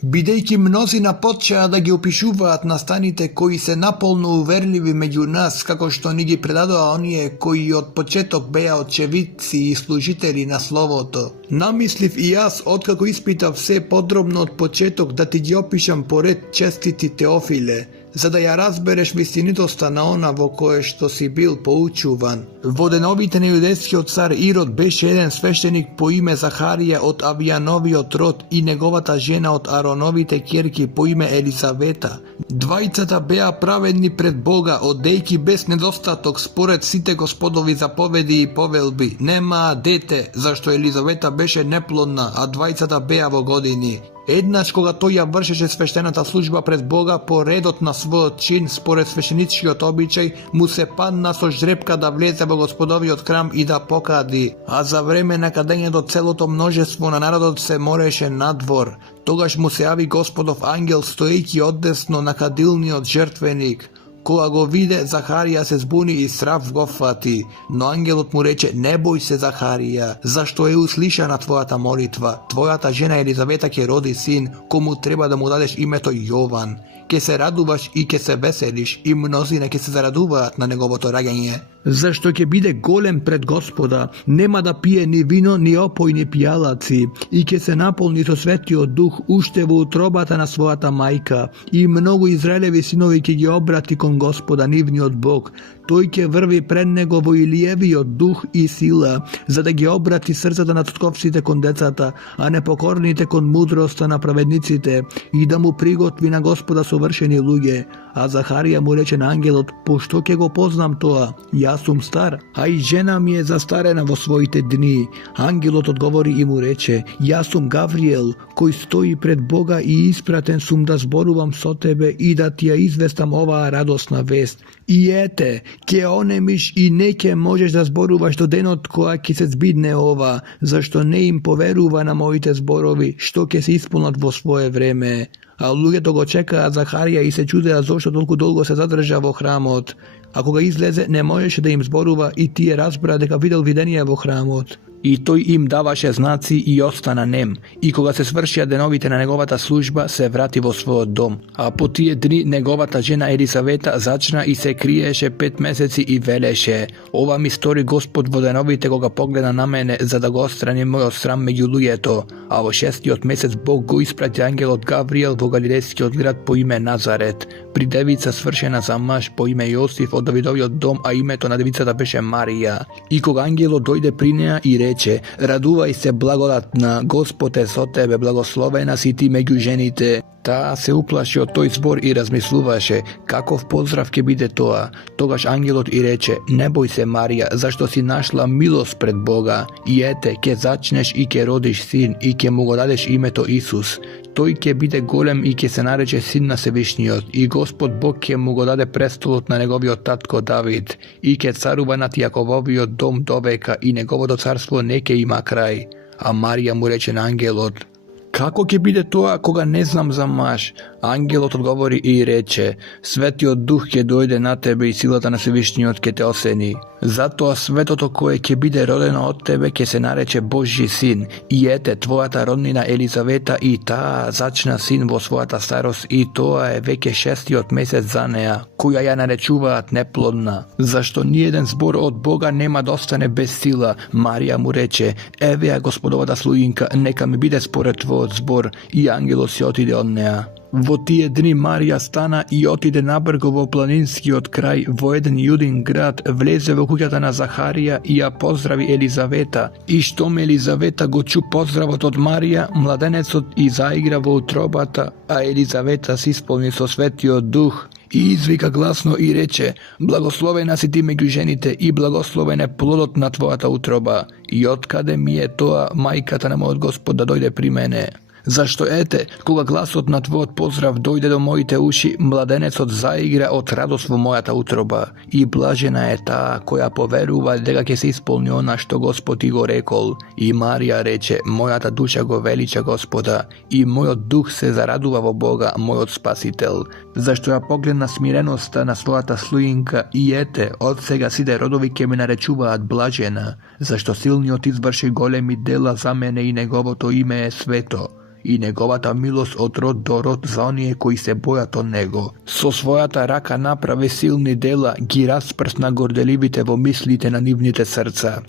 Бидејќи мнозина почеа да ги опишуваат настаните кои се наполно уверливи меѓу нас, како што ни ги предадоа оние кои од почеток беа очевидци и служители на Словото. Намислив и јас, откако испитав се подробно од почеток, да ти ги опишам поред, честити Теофиле, за да ја разбереш вистинитоста на она во кое што си бил поучуван. Во деновите на јудејскиот цар Ирод беше еден свештеник по име Захарија од Авијановиот род и неговата жена од Ароновите ќерки по име Елизавета. Двајцата беа праведни пред Бога, одејќи без недостаток според сите Господови заповеди и повелби. Немаа дете, зашто Елизавета беше неплодна, а двајцата беа во години. Еднаш кога тој ја вршеше свештената служба пред Бога по редот на својот чин, според свештеничкиот обичај, му се падна со жрепка да влезе во Господовиот храм и да покади, а за време на кадењето целото множество на народот се мореше надвор. Тогаш му се јави Господов ангел стоејќи одесно на кадилниот жртвеник. Кога го виде, Захарија се збуни и страв го фати, но ангелот му рече: не бој се, Захарија, зашто е услишана твојата молитва. Твојата жена Елизавета ќе роди син, кому треба да му дадеш името Јован. Ке се радуваш и ке се веселиш, и мнозина ке се зарадуваат на неговото раѓање. Зашто ќе биде голем пред Господа, нема да пие ни вино, ни опојни пијалаци, и ќе се наполни со Светиот Дух уште во утробата на својата мајка, и многу Израелеви синови ќе ги обрати кон Господа, нивниот Бог. Тој ќе врви пред него во Илиевиот дух и сила, за да ги обрати срцата на татковците кон децата, а непокорните кон мудроста на праведниците, и да му приготви на Господа совршени луѓе. А Захарија му рече на ангелот: пошто ќе го познам тоа? Јас сум стар, а и жена ми е застарена во своите дни. Ангелот одговори и му рече: јас сум Гавриел, кој стои пред Бога и испратен сум да зборувам со тебе и да ти ја известам оваа радосна вест. И ете, ќе онемиш и не ќе можеш да зборуваш до денот кога ќе се збидне ова, зашто не им поверува на моите зборови, што ќе се исполнат во свое време. А луѓето го чекаа Захарија и се чудеа зошто толку долго се задржа во храмот. А кога излезе, не можеше да им зборува и тие разбра дека видел видение во храмот. И тој им даваше знаци и остана нем. И кога се свршија деновите на неговата служба, се врати во својот дом. А по тие дни неговата жена Елисавета зачна и се криеше 5 месеци и велеше: ова ми стори Господ во деновите кога погледа на мене, за да го отстрани мојот срам меѓу луѓето. А во 6-тиот месец Бог го испрати ангелот Гавриел во галилејскиот град по име Назарет, при девица свршена за маж по име Јосиф од Давидовиот дом, а името на девицата беше Марија. И кога ангелот дојде при неа и рече: радувај се, благодатна, Господ е со тебе, благословена си ти меѓу жените. Таа се уплаши од тој збор и размислуваше каков поздрав ќе биде тоа. Тогаш ангелот и рече: не бој се, Марија, зашто си нашла милост пред Бога. И ете, ќе зачнеш и ќе родиш син и ќе му го дадеш името Исус. Тој ќе биде голем и ќе се нарече Син на Севишниот, и Господ Бог ќе му го даде престолот на неговиот татко Давид, и ќе царува над Јакововиот дом довека, и неговото царство не ќе има крај. А Марија му рече на ангелот: како ќе биде тоа кога не знам за маж? Ангелот одговори и рече: Светиот Дух ќе дојде на тебе и силата на Севишниот ќе те осени. Затоа светото кое ќе биде родено од тебе ќе се нарече Божји син. И ете, твојата роднина Елизавета и таа зачна син во својата старост, и тоа е веќе 6-тиот месец за неа, која ја наречуваат неплодна. Зашто ниеден збор од Бога нема да остане без сила. Марија му рече: еве ја Господовата слугинка, нека ми биде според твојот збор. И ангелот си отиде од неа. Во тие дни Марија стана и отиде набрго во планинскиот крај, во еден јудин град, влезе во куќата на Захарија и ја поздрави Елизавета. И штом Елизавета го чу поздравот од Марија, младенецот и заигра во утробата, а Елизавета се исполни со Светиот Дух. И извика гласно и рече: благословена си ти меѓу жените и благословен е плодот на твојата утроба. И откаде ми е тоа мајката на мојот Господ да дојде при мене? Зашто ете, кога гласот на твојот поздрав дојде до моите уши, младенецот заигра од радост во мојата утроба. И блажена е таа која поверува дека ќе се исполни она што Господ и го рекол. И Марија рече: мојата душа го велича Господа, и мојот дух се зарадува во Бога, мојот Спасител. Зашто ја погледна смиреноста на својата слугинка, и ете, од сега сите родови ќе ме наречуваат блажена, зашто силниот изврши големи дела за мене и неговото име е свето. и неговата милост од род до род за оние кои се бојат од него. Со својата рака направи силни дела, ги распрсна горделивите во мислите на нивните срца.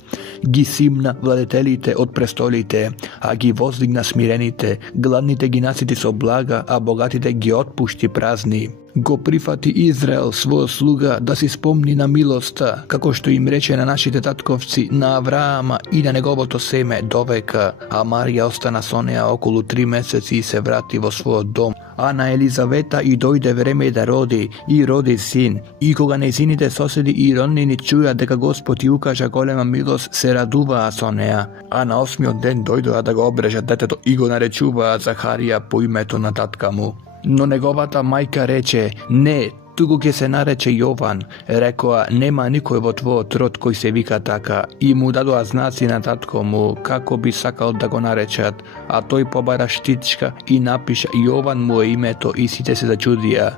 Ги симна владетелите од престолите, а ги воздигна смирените, гладните ги насити со блага, а богатите ги отпушти празни. Го прифати Израел, свој слуга, да си спомни на милоста, како што им рече на нашите татковци, на Авраама и на неговото семе довека, а Марија остана со неа околу 3 месеци и се врати во својот дом. А на Елизавета и дојде време да роди, и роди син. И кога нејзините соседи и роднини чуја дека Господ ја укажа голема милост, се радуваа со неа. А на 8-миот ден дојдоа да го обрежат детето и го наречуваа Захарија по името на татка му. Но неговата мајка рече: не, туку ќе се нарече Јован. Рекоа: нема никој во твојот род кој се вика така. И му дадоа знаци на татко му, како би сакал да го наречат. А тој побара штичка и напиша: Јован му е името, и сите се зачудија.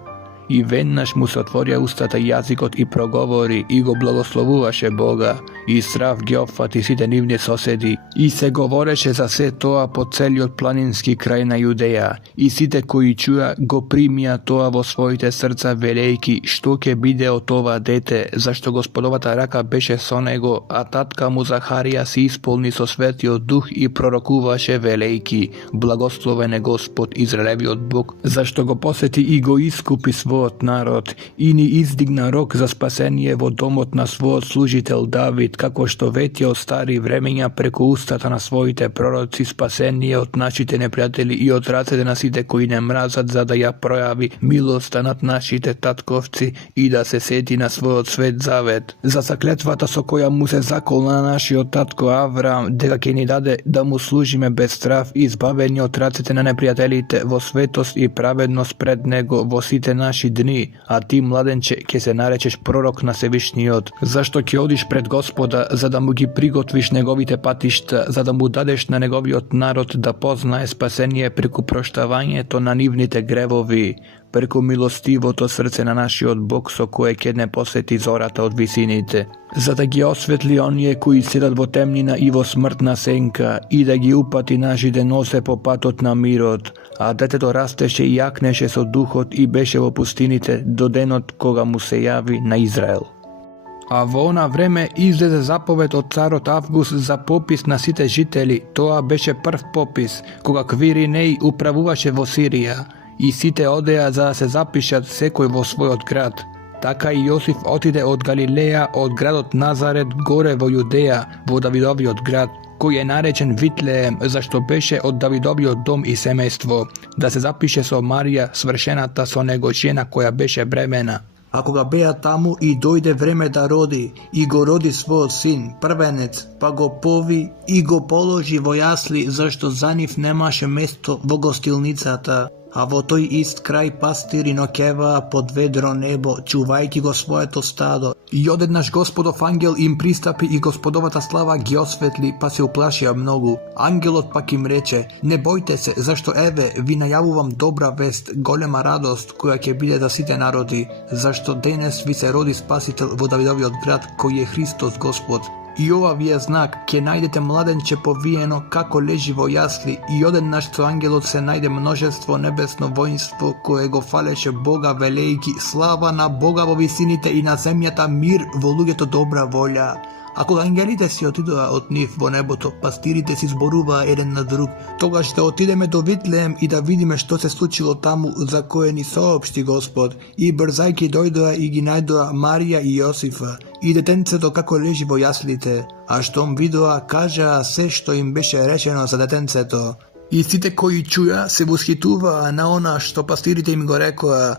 И веднаш му се отворија устата и јазикот и проговори и го благословуваше Бога. И страв ги опфати сите нивни соседи. И се говореше за се тоа по целиот планински крај на Јудеја. И сите кои чуја го примија тоа во своите срца, велејки што ќе биде од ова дете, зашто Господовата рака беше со него, а татка му Захарија се исполни со Светиот Дух и пророкуваше велејки: благословен е Господ, Израелевиот Бог, зашто го посети и го искупи својот народ и ни издигна рок за спасение во домот на својот служител Давид, како што вети од стари времења преку устата на своите пророци, спасение од нашите непријатели и од рацете на сите кои не мразат, за да ја пројави милоста над нашите татковци и да се сети на својот свет завет. За заклетвата со која му се заколна на нашиот татко Авраам, дека ќе ни даде да му служиме без страв, избавени од рацете на непријателите во светост и праведност пред него во сите наши дни, а ти, младенче, ќе се наречеш пророк на Севишниот, зашто ќе одиш пред Господа, за да му ги приготвиш неговите патишта, за да му дадеш на неговиот народ да познае спасение преку проштавањето на нивните гревови, преку милостивото срце на нашиот Бог со кое ќе не посети зората од висините, за да ги осветли оние кои седат во темнина и во смртна сенка, и да ги упати нашите носе по патот на мирот. А детето растеше и јакнеше со духот и беше во пустините до денот кога му се јави на Израел. А во она време излезе заповед од царот Август за попис на сите жители. Тоа беше прв попис, кога Квиринеј управуваше во Сирија, и сите одеа за да се запишат секој во својот град. Така и Јосиф отиде од Галилеја, од градот Назарет, горе во Јудеја, во Давидовиот град, кој е наречен Витлеем, зашто беше од Давидовиот дом и семејство, да се запише со Марија, свршената со него жена која беше бремена. А кога беа таму и дојде време да роди, и го роди својот син, првенец, па го пови и го положи во јасли, зашто за нив немаше место во гостилницата. А во тој ист крај пастири ноќеваа под ведро небо, чувајќи го своето стадо. И одеднаш Господов ангел им пристапи и Господовата слава ги осветли, па се уплашија многу. Ангелот пак им рече: не бојте се, зашто еве ви најавувам добра вест, голема радост, која ќе биде за сите народи, зашто денес ви се роди Спасител во Давидовиот град, кој е Христос Господ. И ова ви е знак, ќе најдете младенче повиено како лежи во јасли, и одеднаш со ангелот се најде множество небесно воинство кое го фалеше Бога велејки: слава на Бога во висините и на земјата мир во луѓето добра волја. А кога ангелите си отидоа од нив во небото, пастирите си зборуваа еден на друг: тогаш да отидеме до Витлеем и да видиме што се случило таму, за кое ни соопшти Господ. И брзајки дојдоа и ги најдоа Марија и Јосифа и детенцето како лежи во јаслите, а штом видоа, кажаа се што им беше речено за детенцето. И сите кои чуја се восхитуваа на она што пастирите им го рекоа,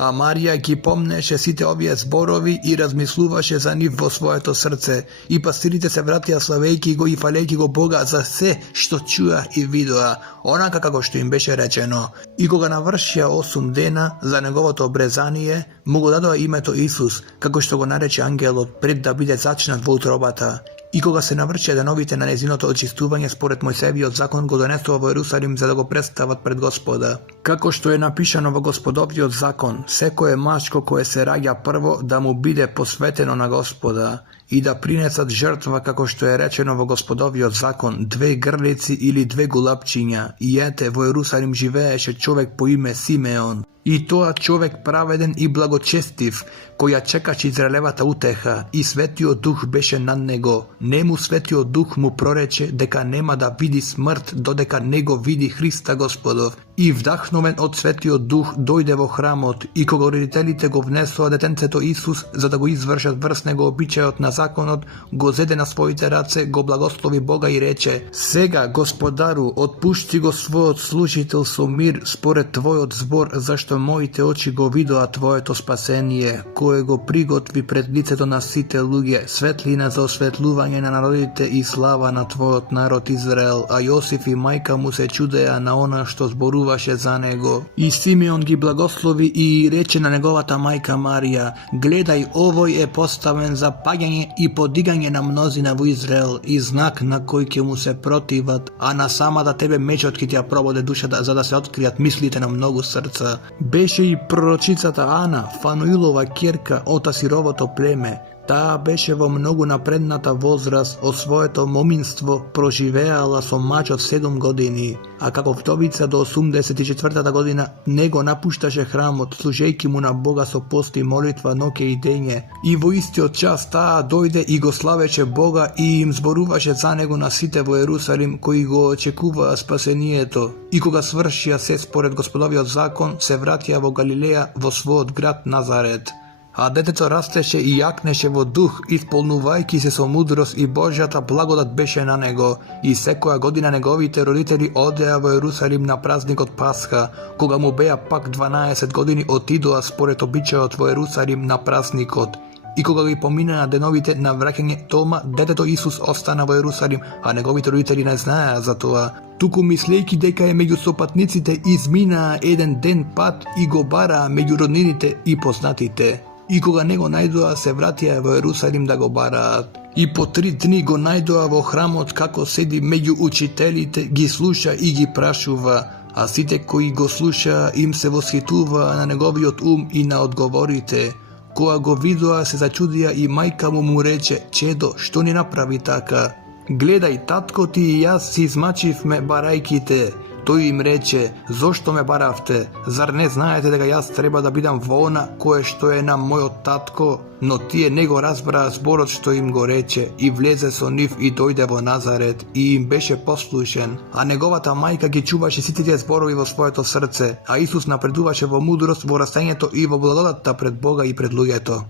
а Марија ги помнеше сите овие зборови и размислуваше за нив во своето срце. И пастирите се вратија славејќи го и фалејќи го Бога за се што чуја и видоа, онака како што им беше речено. И кога навршија 8 дена за неговото обрезание, му го дадоа името Исус, како што го нарече ангелот пред да биде зачнат во утробата. И кога се навршија деновите на незиното очистување според Мојсеевиот закон, го донесува во Ерусалим за да го представат пред Господа. Како што е напишано во Господовиот закон, секое мачко кое се раѓа прво да му биде посветено на Господа. i da prinesat žrtva kako što je rečeno vo gospodoviot zakon, 2 grlici ili 2 gulapčinja. I ete, vo Jerusalim živeеше čovek po ime Simeon. I toa čovek praveden i blagočestiv, koja čekači zrelevata uteha, i svetio duh beše nad nego. Nemu svetio duh mu proreče, deka nema da vidi smrt, dodeka nego vidi Hrista gospodov. I vdahnoven od svetio duh dojde vo hramot, i kogo roditelite go vnesoa detenceto Isus, za da go izvršat vrsnego običajot na zakonot, go zede na svojite race, go blagoslovi Boga i reče: Sega, gospodaru, otpušti go svojot služiteljstvo mir spored tvojot zbor, zašto mojite oči go vidoa tvojeto spasenije, koje go prigotvi pred liceto na site luge, svetlina za osvetljuvanje na narodite i slava na tvojot narod Izrael, a Josif i majka mu se čudeja na ona što zboruvaše za nego. I Simeon gi blagoslovi i reče na negovata majka Marija: Gledaj, ovoj je postaven za paljanje i podiganje na mnozina u Izrael i znak na koji će mu se protivat, a na sama da tebe mečotki tja probode duša za da se otkrijat mislite na mnogu srca. Beše i prorocicata Ana, Fanuilova kjerka, ota sirovoto pleme. Ta beše vo mnogu naprednata возраст, od svojeto mominstvo proživeala so mač od 7 godini, a kako vdovica do 84. godina nego napuštaše hramot, služejki mu na Boga so posti molitva noke i denje. I vo istio čas ta dojde i go slaveće Boga i im zboruvaše za nego na site vo Jerusalim, koji go očekuva spasenijeto. I koga svršija se spored gospodoviot zakon, se vratija vo Galileja vo svojot grad Nazaret. A deteto rasteše i jakneše vo duh, ispolnuvajki se so mudrost i Božjata blagodat beše na nego. I sekoja godina negovite roditelji odeja vo Jerusalim na praznik od Pasha, koga mu beja pak 12 godini otidoa spored običajot vo Jerusalim na praznikot. I koga gi pomina denovite na vraćanje Toma, deteto Isus ostana vo Jerusalim, a negovite roditelji ne znaja za toa. Tuku mislejki deka je među sopatnicite izmina eden den pat i go bara među rodninite i poznatite. I koga nego najdoa se vratija vo Jerusalim da go bara. I po 3 dni go najdoa vo hramot kako sedi među učiteljite, gi sluša i gi prašuva, a site koji go sluša im se voshituva na negoviot i na odgovorite. Koja go vidoa se začudija i majka mu reče: Čedo, što ni napravi taka? Gledaj, tatko ti i ja si izmačiv me barajkite. To im reče: Zašto me baravte? Zar ne znajete da ga jaz treba da bidam vona koje što je nam moj tatko? No tije nego razbra zborot što im go reče i vleze so niv i dojde vo Nazaret i im beše poslušen. A negovata majka gi čuvaše sitite zborovi vo svojeto srce, a Isus napreduvaše vo mudrost, vo rastenjeto i vo blagodata pred Boga i pred lujeto.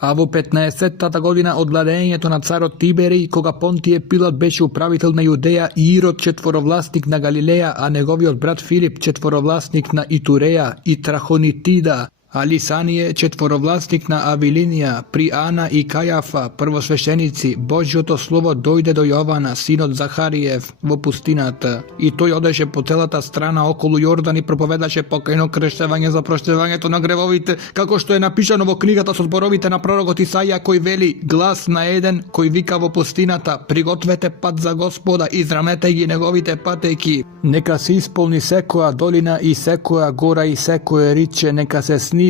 A vo 15. godina od vladenjeto na carot Tiberij, koga Pontije Pilat beše upravitelj na Judeja, i Irod četvorovlasnik na Galileja, a negoviot brat Filip četvorovlasnik na Itureja i Trahonitida, a Lisanije četvorovlasnik na Avilinija, pri Ana i Kajafa, prvosveštenici, Božjoto slovo dojde do Jovana, sinot Zaharijev, vo pustinata. I toj odeše po celata strana okolo Jordan i propovedaše pokajno krštevanje za proštevanje na grevovite, kako što je napišano vo knjigata so zborovite na prorogot Isaija, koji veli: Glas na eden koji vika vo pustinata, prigotvete pad za Gospoda, izravnete gi negovite pateki. Neka se ispolni sekoja dolina i sekoja gora i sekoje riče, neka se snizat,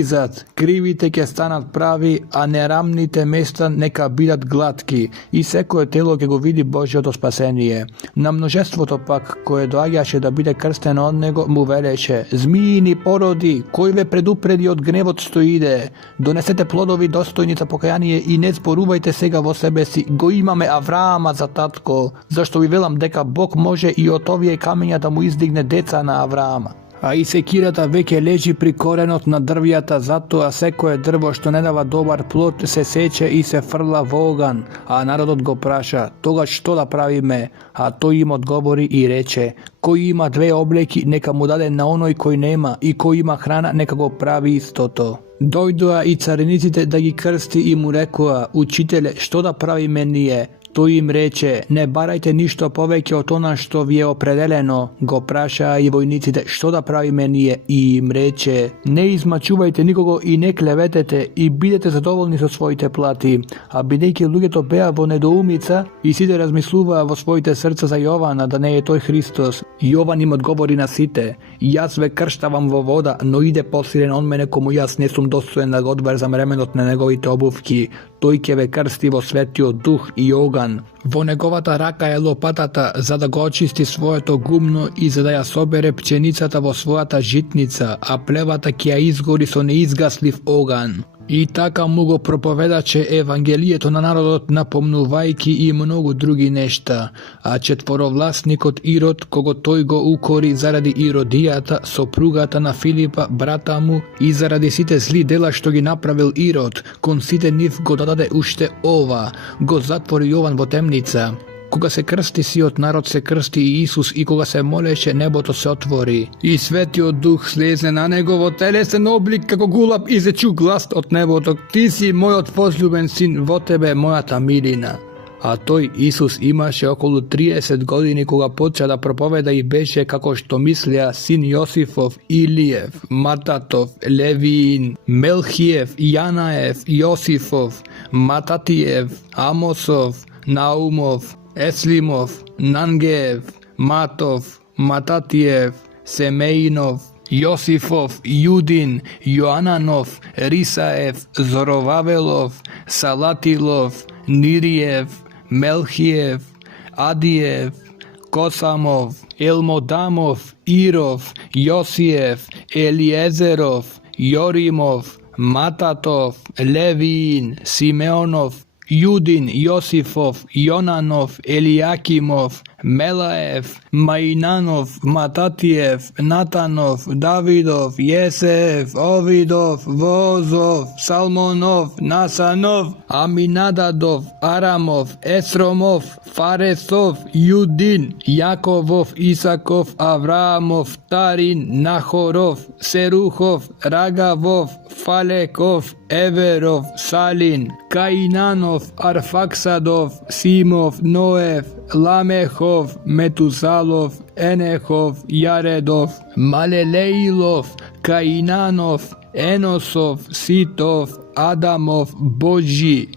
krivite ke stanat pravi, a neramnite mesta neka bidat glatki, i sekoje telo ke go vidi Božje to spasenije. Na množestvото pak, koje doagaše da bide krsten od nego, mu veleše: Zmijini porodi, koji ve predupredi od gnevot stojide, donesete plodovi dostojnica pokajanije i ne zboruvajte sega vo sebe si, go imame Avrama za tatko, zašto vi velam deka Bog može i od ovije kamenja da mu izdigne deca na Avrama. A i sekirata veke leži pri korenot na drvijata, zato a sekoje drvo što ne dava dobar plod se seče i se frla vogan, a narodot go praša: Toga što da pravi me? A to im odgovori i reče: Koji ima 2 obleki, neka mu dade na onoj koji nema, i koji ima hrana, neka go pravi isto to. Dojdoa i carinicite da gi krsti i mu rekoa: Učitelje, što da pravi me nije? Той им рече, не барајте ништо повеќе од она што ви е определено. Го прашаа и војниците, што да правиме ние? И им рече, не измачувајте никого и не клеветете и бидете задоволни со своите плати. А бидејќи луѓето беа во недоумица и сите размислуваа во своите срца за Јована да не е тој Христос, Јован им одговори на сите, јас ве крштавам во вода, но иде посилен он мене кому јас не сум достоен да го одврзам ременот на неговите обувки. Тој ќе ве крсти во Светиот Дух и оган. Во неговата рака е лопатата за да го очисти своето гумно и за да ја собере пченицата во својата житница, а плевата ќе ја изгори со неизгаслив оган. И така му го проповедаче Евангелието на народот, напомнувајќи и многу други нешта. А четворовласникот Ирод, кого тој го укори заради Иродијата, сопругата на Филипа, брата му, и заради сите зли дела што ги направил Ирод, кон сите нив го додаде уште ова, го затвори Јован во темница. Кога се крсти сиот народ, се крсти и Исус, и кога се молеше, небото се отвори. И Светиот Дух слезе на него во телесен облик како гулаб и се чу глас од небото: Ти си мојот возлюбен син, во тебе мојата милина. А тој Исус имаше околу 30 години кога почна да проповеда и беше како што мислеа син Јосифов, Илиев, Мататов, Левиин, Мелхиев, Јанаев, Јосифов, Мататиев, Амосов, Наумов, Еслимов, Нангеев, Матов, Мататиев, Семеинов, Јосифов, Јудин, Јоананов, Рисаев, Зоровавелов, Салатилов, Нириев, Мелхиев, Адиев, Косамов, Елмодамов, Иров, Јосиев, Елиезеров, Јоримов, Мататов, Левиин, Симеонов, Јудин, Јосифов, Јонанов, Елијакимов, Мелаев, Маинанов, Мататиев, Натанов, Давидов, Јесеев, Овидов, Возов, Салмонов, Насанов, Аминададов, Арамов, Есромов, Фаресов, Јудин, Јаковов, Исаков, Авраамов, Тарин, Нахоров, Серухов, Рагавов, Фалеков, Еверов, Салин, Каинанов, Арфаксадов, Симов, Ноев, Ламехов, Метузалов, Енехов, Јаредов, Малелеилов, Каинанов, Еносов, Ситов, Адамов, Боџи.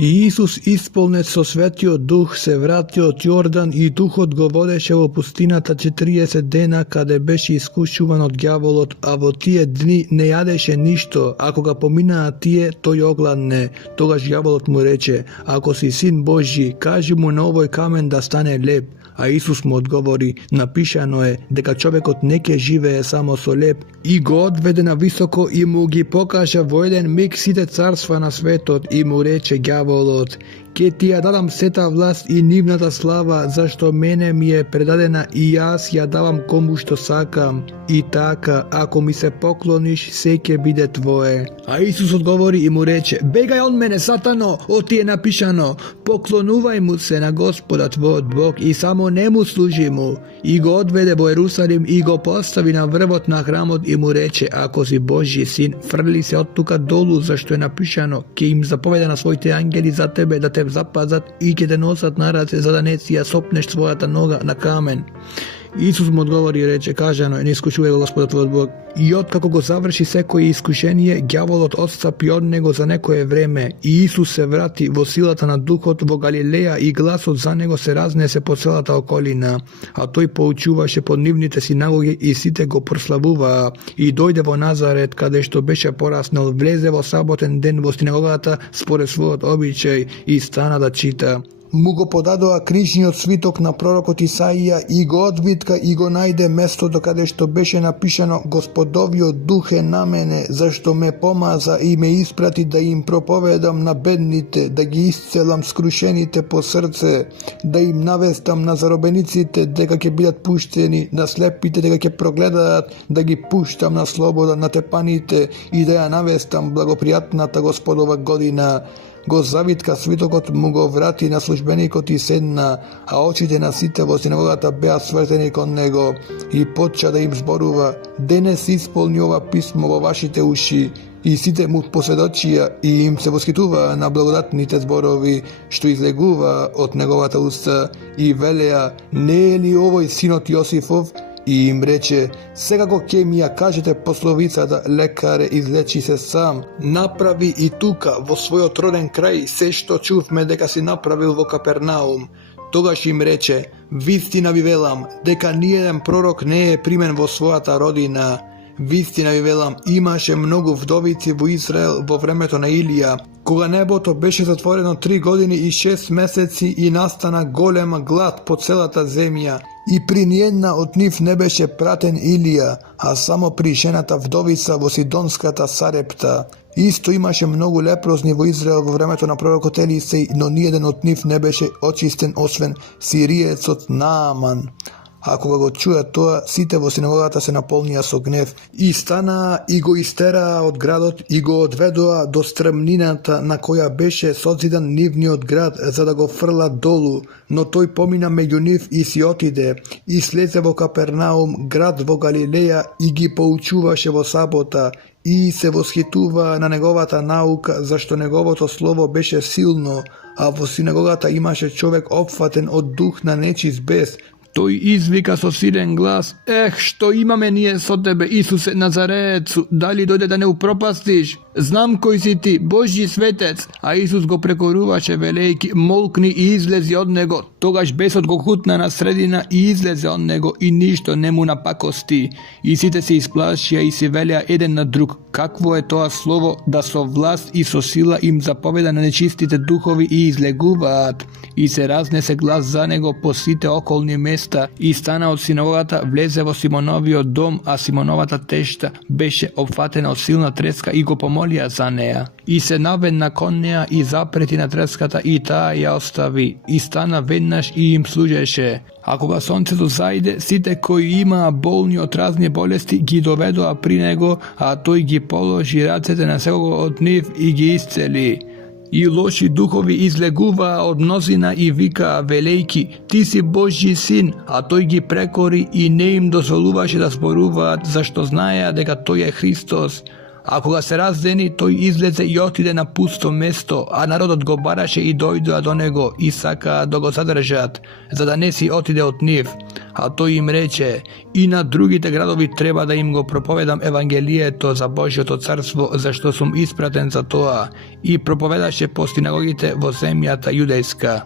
И Исус, исполнет со Светиот Дух, се врати од Јордан и Духот го водеше во пустината 40 дена, каде беше искушуван од ѓаволот, а во тие дни не јадеше ништо, а кога поминаа тие, тој огладне. Тогаш ѓаволот му рече: Ако си син Божји, кажи му на овој камен да стане леб. А Исус му одговори: напишано е дека човекот не ќе живее само со леб. И го одведе на високо и му ги покажа во еден миг сите царства на светот и му рече ѓаволот: Ке ти ја дадам сета власт и нивната слава, зашто мене ми е предадена и јас ја давам кому што сакам. И така, ако ми се поклониш, се ќе биде твое. А Исус одговори и му рече: Бегај од мене, Сатано, оти е напишано: поклонувај му се на Господа твојот Бог и само не му служи му. И го одведе во Ерусалим и го постави на врвот на храмот и му рече: Ако си Божји син, фрли се од тука долу, зашто е напишано: Ќе им заповеда на своите ангели за тебе да те запазат и ќе те носат на раце, за да не си ја сопнеш својата нога на камен. Исус му одговори и рече: кажано е, не искушувај го Господа твојот Бог. И откако го заврши секој искушение, ѓаволот отстапи од него за некое време. И Исус се врати во силата на Духот во Галилеја и гласот за него се разнесе по целата околина. А тој поучуваше по нивните синагоги и сите го прославуваа. И дојде во Назарет, каде што беше пораснал, влезе во саботен ден во синагогата според својот обичај и стана да чита. Му го подадоа книжниот свиток на пророкот Исаија и го одвитка и го најде местото каде што беше напишано: Господовиот Дух е на мене, зашто ме помаза и ме испрати да им проповедам на бедните, да ги исцелам скрушените по срце, да им навестам на заробениците дека ќе бидат пуштени, на слепите дека ќе прогледаат, да ги пуштам на слобода на тепаните и да ја навестам благопријатната Господова година. го завитка свитокот, му го врати на службеникот и седна, а очите на сите во синагогата беа свртени кон него и почна да им зборува: денес исполни ова писмо во вашите уши. И сите му посведочија и им се восхитуваа на благодатните зборови што излегува од неговата уста и велеа: не е ли овој синот Јосифов? И им рече: секако ќе ми ја кажете пословицата лекаре излечи се сам. Направи и тука во својот роден крај се што чувме дека си направил во Капернаум. Тогаш им рече: вистина ви велам дека ниеден пророк не е примен во својата родина. Вистина ви велам, имаше многу вдовици во Израел во времето на Илија, кога небото беше затворено 3 години и 6 месеци и настана голема глад по целата земја. И при ниедна од нив не беше пратен Илија, а само при жената вдовица во Сидонската Сарепта. Исто имаше многу лепрозни во Израел во времето на пророкот Елисеј, но ниеден од нив не беше очистен освен сириецот Нааман. А кога го чуја тоа, сите во синагогата се наполнија со гнев и станаа и го истераа од градот и го одведоа до стрмнината на која беше созидан нивниот град за да го фрлат долу, но тој помина меѓу нив и си отиде и слезе во Капернаум, град во Галилеја, и ги поучуваше во сабота и се восхитуваа на неговата наука, зашто неговото слово беше силно, а во синагогата имаше човек опфатен од дух на нечист бес. Тој извика со силен глас: ех, што имаме ние со тебе, Исусе Назареецу, дали дојде да не упропастиш? Знам кој си ти, Божји светец. А Исус го прекоруваше велејки: молкни и излези од него. Тогаш бесот го хутна на средина и излезе од него и ништо не му напакости. И сите се исплашија и се велеа еден на друг: какво е тоа слово да со власт и со сила им заповеда на нечистите духови и излегуваат? И се разнесе глас за него по сите околни места и стана од синагогата, влезе во Симоновиот дом, а Симоновата тешта беше опфатена од силна треска и го помолија за неа. И се наведна кон неа и запрети на треската и таа ја остави и стана веднаш и им служеше. А кога сонцето зајде, сите кои имаа болни од разни болести ги доведоа при него, а тој ги положи рацете на секого од нив и ги исцели. И лоши духови излегуваа од мнозина и викаа велејки: ти си Божји син, а тој ги прекори и не им дозволуваше да зборуваат, зашто знаеа дека тој е Христос. А кога се раздени, тој излезе и отиде на пусто место, а народот го бараше и дојдоа до него и сакаа да го задржат, за да не си отиде од нив. А тој им рече: и на другите градови треба да им го проповедам Евангелието за Божјото царство, зашто сум испратен за тоа. И проповедаше по синагогите во земјата јудејска.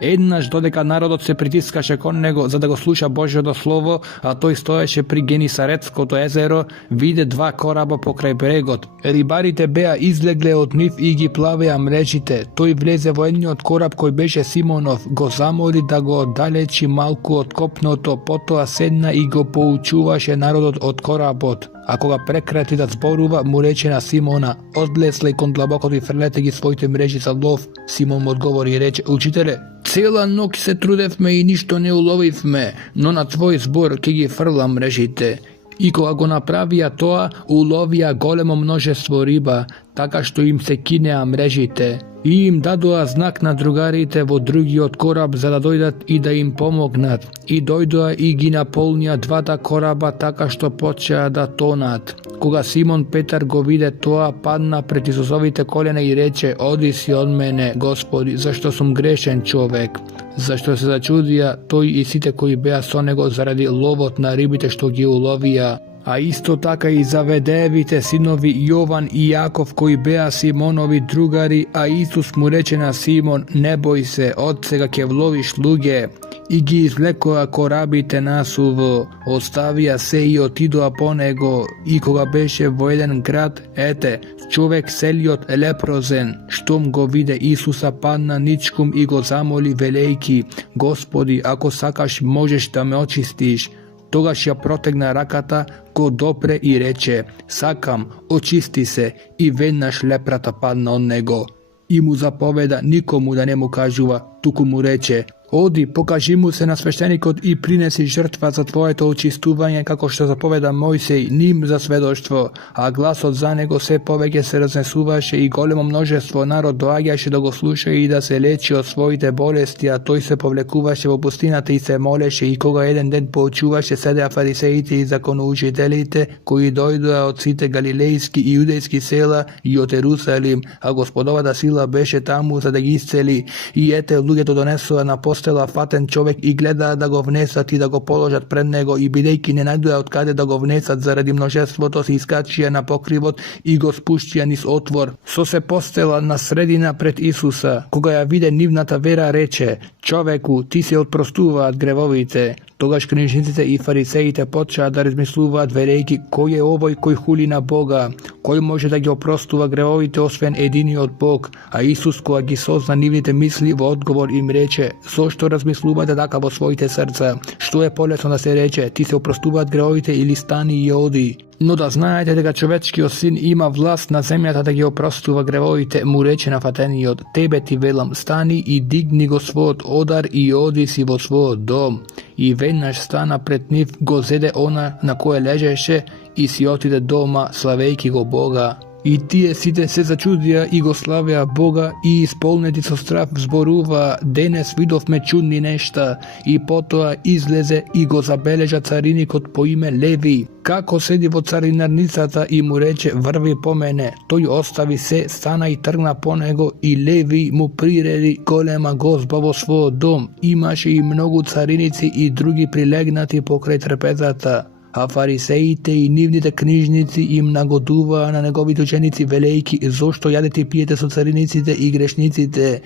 Еднаш додека народот се притискаше кон него за да го слуша Божјото слово, а тој стоеше при Генисаретското езеро, виде 2 кораба покрај брегот. Рибарите беа излегле од нив и ги плавеа мрежите. Тој влезе во едниот кораб кој беше Симонов, го замоли да го оддалечи малку од копното, потоа седна и го поучуваше народот од коработ. А кога прекрати да зборува, му рече на Симона: одлесле кон длабокото и фрлете ги своите мрежи за лов. Симон му одговори и рече: учителе, цела ноќ се трудевме и ништо не уловивме, но на твој збор ќе ги фрлам мрежите. И кога го направија тоа, уловија големо множество риба, така што им се кинеа мрежите. И им дадоа знак на другарите во другиот кораб за да дојдат и да им помогнат. И дојдоа и ги наполнија 2 кораба, така што почеа да тонат. Кога Симон Петар го виде тоа, падна пред Исусовите колена и рече: оди си од мене, Господи, зашто сум грешен човек. Зашто се зачудија тој и сите кои беа со него заради ловот на рибите што ги уловија. А исто така и Заведеевите синови Јован и Јаков кои беа Симонови другари, а Исус му рече на Симон: не бој се, од сега ќе вловиш луѓе. И ги извлекоа корабите насуво, оставија се и отидоа по него. И кога беше во еден град, ете, човек селиот лепрозен, штом го виде Исуса, падна ничкум и го замоли велејки: Господи, ако сакаш, можеш да ме очистиш. Тогаш ја протегна раката, го допре и рече: сакам, очисти се, и веднаш лепрата падна од него. И му заповеда никому да не му кажува, туку му рече: Оди, покажи му се на свештеникот и принеси жртва за твоето очистување, како што заповеда Мојсей ним за сведоштво, а гласот за него се повеќе се разнесуваше и големо множество народ доаѓаше да го слуша и да се лечи од своите болести, а тој се повлекуваше во пустината и се молеше, и кога еден ден поучуваше, седеа фарисеите и законоучителите, кои дојдоа од сите галилејски и јудејски села и од Ерусалим, а Господовата сила беше таму за да ги исцели. И ете, луѓето донесоа на постела фатен човек и гледаа да го внесат и да го положат пред него, и бидејќи не најдоа од каде да го внесат заради множеството, се искачија на покривот и го спуштија низ отвор. Со се постела на средина пред Исуса. Кога ја виде нивната вера, рече: човеку, ти се отпростуваат гревовите. Тогаш книжниците и фарисеите почнаа да размислуваат, верејќи: кој е овој кој хули на Бога? Кој може да ги опростува гревовите освен единиот Бог? А Исус, кога ги созна нивните мисли, во одговор им рече: зошто размислувате така во своите срца? Што е полесно да се рече: ти се опростуваат гревовите, или стани и оди? Но да знаете дека човечкиот син има власт на земјата да ги опростува гревовите, му рече на фатениот: тебе ти велам, стани и дигни го својот одар и оди си во својот дом. И веднаш стана пред нив, го зеде она на кое лежеше и си отиде дома, славејќи го Бога. И тие сите се зачудија и го славеа Бога, и исполнети со страв зборуваа: денес видовме чудни нешта. И потоа излезе и го забележа цариникот по име Леви, како седи во царинарницата, и му рече: врви по мене. Тој остави се, стана и тргна по него, и Леви му приреди голема гозба во својот дом. Имаше и многу цариници и други прилегнати покрај трпезата. А фарисеите и нивните книжници им нагодуваа на неговите ученици, велејќи: зошто јадете и пиете со цариниците и грешниците?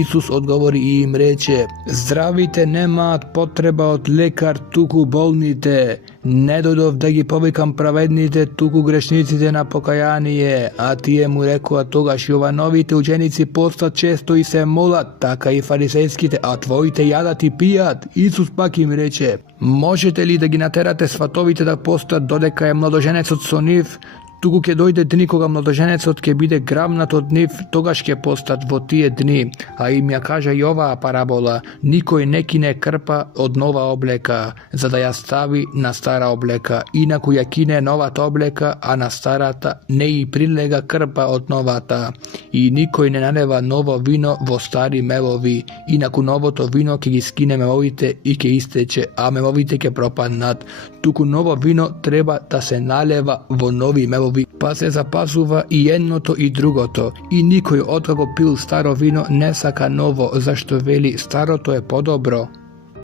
Исус одговори и им рече: здравите немаат потреба од лекар, туку болните. Не дојдов да ги повикам праведните, туку грешниците на покаяние. А тие му рекоа тогаш: Јовановите ученици постат често и се молат, така и фарисејските, а твоите јадат и пијат. Исус пак им рече: можете ли да ги натерате сватовите да постат додека е младоженецот со нив? Туку ќе дојде дни кога младоженецот ќе биде грабнат од нив, тогаш ќе постат во тие дни. А им ја кажа и оваа парабола: никој не кине крпа од нова облека, за да ја стави на стара облека. Инаку ја кине новата облека, а на старата не и прилега крпа од новата. И никој не налева ново вино во стари мелови, инаку новото вино ќе ги скине меловите и ќе истече, а меловите ќе пропаднат. Туку ново вино треба да се налева во нови мелови, па се запазува и едното и другото. И никој откако пил старо вино не сака ново, зашто вели: старото е подобро.